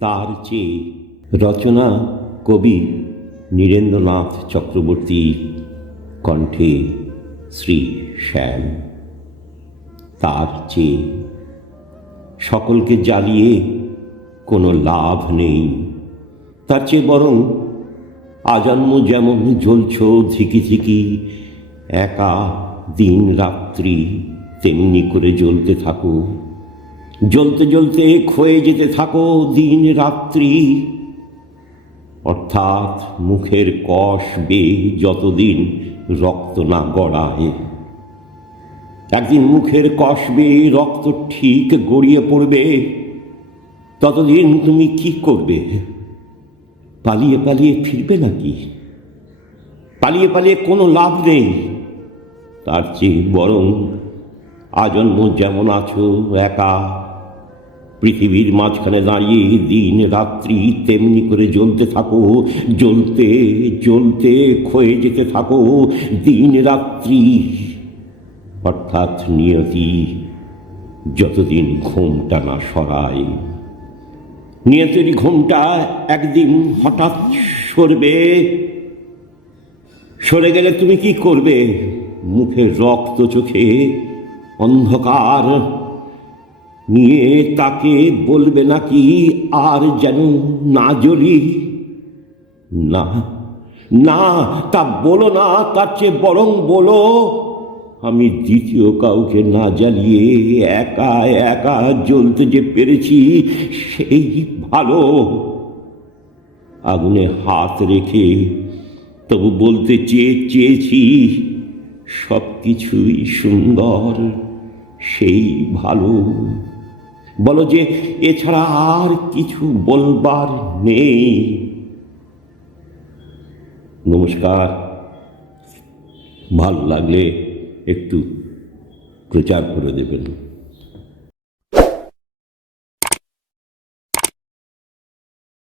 তার চেয়ে রচনা কবি নীরেন্দ্রনাথ চক্রবর্তী কণ্ঠে শ্রী শ্যাম। তার চেয়ে সকলকে জ্বালিয়ে কোনো লাভ নেই। তার চেয়ে বরং আজন্ম যেমন জ্বলছ ধিকি ধিকি একা দিন রাত্রি তেমনি করে জ্বলতে থাকো। জ্বলতে জ্বলতে ক্ষয়ে যেতে থাকো দিন রাত্রি। অর্থাৎ মুখের কষ বেয়ে যতদিন রক্ত না গড়ায়, একদিন মুখের কষ বেয়ে রক্ত ঠিক গড়িয়ে পড়বে, ততদিন তুমি কি করবে? পালিয়ে পালিয়ে ফিরবে নাকি? পালিয়ে পালিয়ে কোনো লাভ নেই। তার চেয়ে বরং আজন্ম যেমন আছো, একা পৃথিবীর মাঝখানে দাঁড়িয়ে দিন রাত্রি তেমনি করে জ্বলতে থাকো, জ্বলতে জ্বলতে ক্ষয়ে যেতে থাকো, দিন রাত্রি। অর্থাৎ নিয়তি যতদিন ঘুমটা না সরায়, নিয়তির ঘুমটা একদিন হঠাৎ সরবে। সরে গেলে তুমি কি করবে? মুখে রক্ত চোখে অন্ধকার নিয়ে তাকে বলবে নাকি আর যেন না জ্বলি না না, তা বলো না, তার চেয়ে বরং বলো, আমি দ্বিতীয় কাউকে না জ্বালিয়ে একা একা জ্বলতে যে পেরেছি, সেই ভালো। আগুনে হাত রেখে তবু বলতে চেয়ে চেয়েছি সব কিছুই সুন্দর, সেই ভালো। বলো যে এছাড়া আর কিছু বলবার নেই। নমস্কার। ভালো লাগলে একটু প্রচার করে দেবেন।